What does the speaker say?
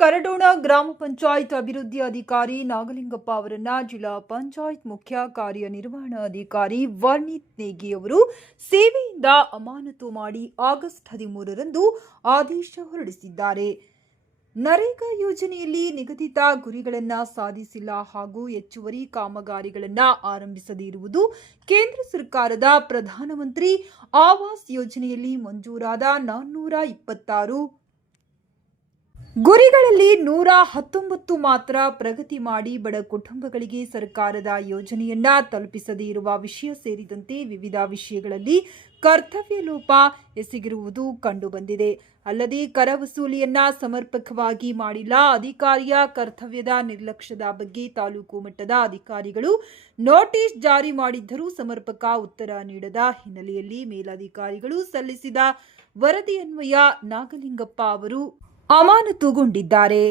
ಕರಡೋಣ ಗ್ರಾಮ ಪಂಚಾಯತ್ ಅಭಿವೃದ್ಧಿ ಅಧಿಕಾರಿ ನಾಗಲಿಂಗಪ್ಪ ಅವರನ್ನ ಜಿಲ್ಲಾ ಪಂಚಾಯತ್ ಮುಖ್ಯ ಕಾರ್ಯನಿರ್ವಹಣಾಧಿಕಾರಿ ವರ್ಣಿತ್ ನೇಗಿ ಅವರು ಸೇವೆಯಿಂದ ಅಮಾನತು ಮಾಡಿ ಆಗಸ್ಟ್ 13ರಂದು ಆದೇಶ ಹೊರಡಿಸಿದ್ದಾರೆ. ನರೇಗಾ ಯೋಜನೆಯಲ್ಲಿ ನಿಗದಿತ ಗುರಿಗಳನ್ನು ಸಾಧಿಸಿಲ್ಲ ಹಾಗೂ ಹೆಚ್ಚುವರಿ ಕಾಮಗಾರಿಗಳನ್ನು ಆರಂಭಿಸದೇ ಇರುವುದು, ಕೇಂದ್ರ ಸರ್ಕಾರದ ಪ್ರಧಾನಮಂತ್ರಿ ಆವಾಸ್ ಯೋಜನೆಯಲ್ಲಿ ಮಂಜೂರಾದ 426 ಗುರಿಗಳಲ್ಲಿ 119 ಮಾತ್ರ ಪ್ರಗತಿ ಮಾಡಿ ಬಡ ಕುಟುಂಬಗಳಿಗೆ ಸರ್ಕಾರದ ಯೋಜನೆಯನ್ನ ತಲುಪಿಸದೇ ಇರುವ ವಿಷಯ ಸೇರಿದಂತೆ ವಿವಿಧ ವಿಷಯಗಳಲ್ಲಿ ಕರ್ತವ್ಯ ಲೋಪ ಎಸಗಿರುವುದು ಕಂಡುಬಂದಿದೆ. ಅಲ್ಲದೆ ಕರ ವಸೂಲಿಯನ್ನ ಸಮರ್ಪಕವಾಗಿ ಮಾಡಿಲ್ಲ. ಅಧಿಕಾರಿಯ ಕರ್ತವ್ಯದ ನಿರ್ಲಕ್ಷ್ಯದ ಬಗ್ಗೆ ತಾಲೂಕು ಮಟ್ಟದ ಅಧಿಕಾರಿಗಳು ನೋಟಿಸ್ ಜಾರಿ ಮಾಡಿದ್ದರೂ ಸಮರ್ಪಕ ಉತ್ತರ ನೀಡದ ಹಿನ್ನೆಲೆಯಲ್ಲಿ ಮೇಲಧಿಕಾರಿಗಳು ಸಲ್ಲಿಸಿದ ವರದಿಯನ್ವಯ ನಾಗಲಿಂಗಪ್ಪ ಅವರು ಅಮಾನತುಗೊಂಡಿದ್ದಾರೆ.